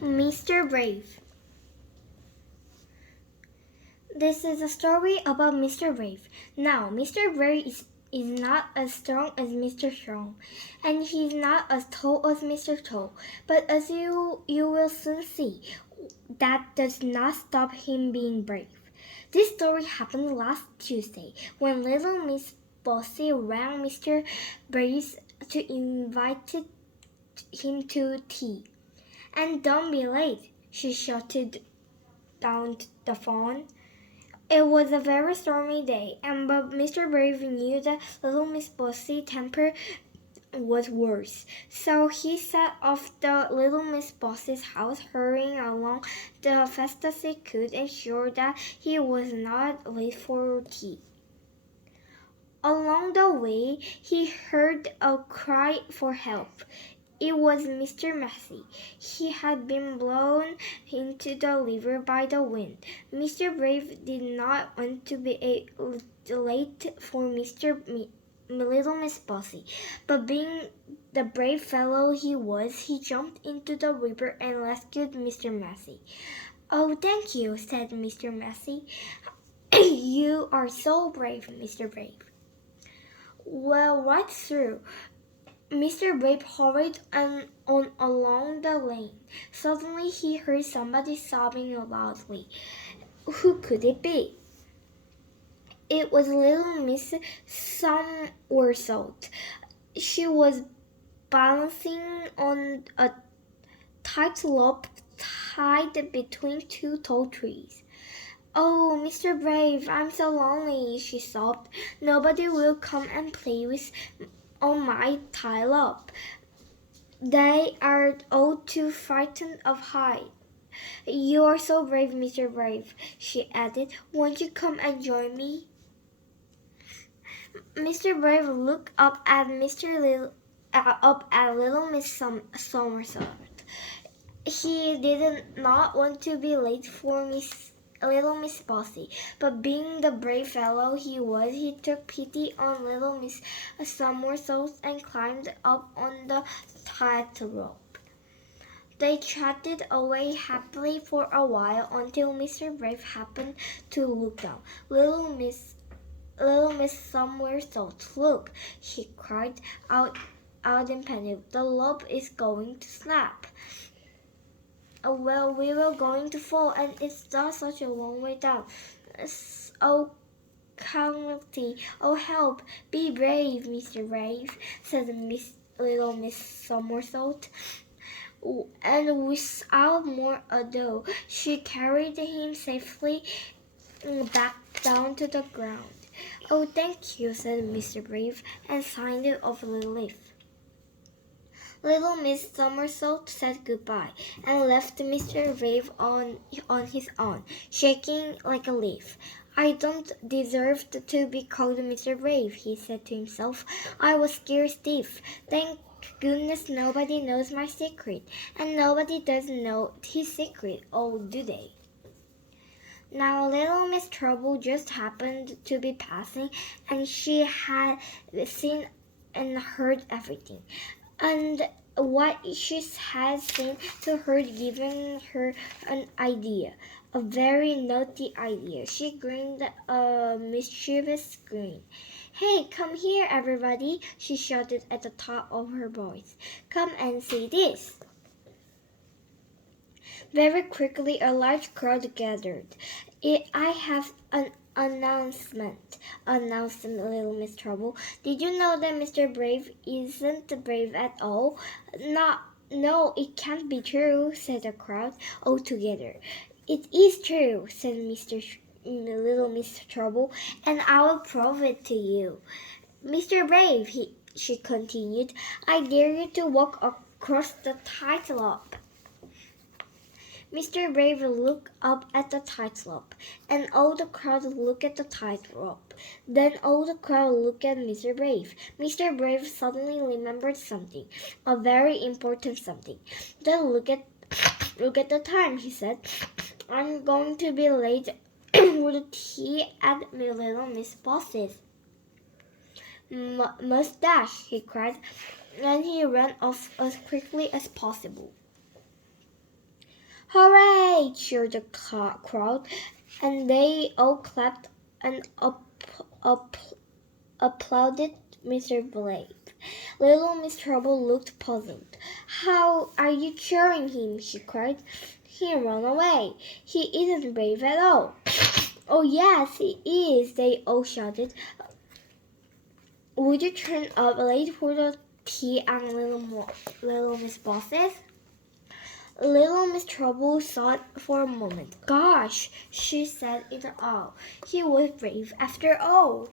Mr. Brave. This is a story about Mr. Brave. Now, Mr. Brave is not as strong as Mr. Strong, and he's not as tall as Mr. Tall. But as you will soon see, that does not stop him being brave. This story happened last Tuesday when little Miss Bossy rang Mr. Brave to invite him to tea. And don't be late, she shouted down the phone. It was a very stormy day, but Mr. Brave knew that little Miss Bossy's temper was worse. So he set off to little Miss Bossy's house, hurrying along the fast as he could, ensure that he was not late for tea. Along the way, he heard a cry for help. It was Mr. Massey. He had been blown into the river by the wind. Mr. Brave did not want to be late for little Miss Bossy, but being the brave fellow he was, he jumped into the river and rescued Mr. Massey. "Oh, thank you," said Mr. Massey. "You are so brave, Mr. Brave." "Well, right through." Mr. Brave hurried on along the lane. Suddenly he heard somebody sobbing loudly. Who could it be? It was little Miss Somersault. She was balancing on a tight rope tied between two tall trees. "Oh, Mr. Brave, I'm so lonely," she sobbed. "Nobody will come and play with on my tie up. They are all too frightened of height." "You are so brave, Mr. Brave," she added. "Won't you come and join me?" Mr. Brave looked up at little Miss Somersault. He did not want to be late for little Miss Bossy, but being the brave fellow he was, he took pity on little Miss Somersault and climbed up on the tightrope. They chatted away happily for a while until Mr. Brave happened to look down. Little Miss Somersault, look!" he cried out in panic. "The rope is going to snap." "Well, we were going to fall, and it's just such a long way down. Oh, County! Oh, help! Be brave, Mr. Brave," said little Miss Somersault. And without more ado, she carried him safely back down to the ground. "Oh, thank you," said Mr. Brave, and signed of relief. Little Miss Somersault said goodbye and left Mr. Brave on his own, shaking like a leaf. "I don't deserve to be called Mr. Brave," he said to himself. "I was scared stiff. Thank goodness nobody knows my secret, and nobody does know his secret, oh, do they?" Now little Miss Trouble just happened to be passing, and she had seen and heard everything. And what she had seen to her given her an idea, a very naughty idea. She grinned a mischievous grin. "Hey, come here, everybody!" she shouted at the top of her voice. "Come and see this!" Very quickly a large crowd gathered. "I have an announcement," announced little Miss Trouble. "Did you know that Mr. Brave isn't brave at all?" No, it can't be true," said the crowd all together. "It is true," said little Miss Trouble, "and I will prove it to you. Mr. Brave," she continued, "I dare you to walk across the tightrope." Mr. Brave looked up at the tightrope, and all the crowd looked at the tightrope. Then all the crowd looked at Mr. Brave. Mr. Brave suddenly remembered something, a very important something. "Then look at the time," he said. "I'm going to be late for the tea at little Miss Bossy's." "Must dash!" he cried, and he ran off as quickly as possible. Hooray! cheered the crowd, and they all clapped and applauded Mr. Brave. Little Miss Trouble looked puzzled. How are you cheering him? She cried. He ran away. He isn't brave at all. Oh, yes, he is, they all shouted. Would you turn up late for the tea and little Miss Bosses? Little Miss Trouble thought for a moment. Gosh, she said in awe. He was brave after all.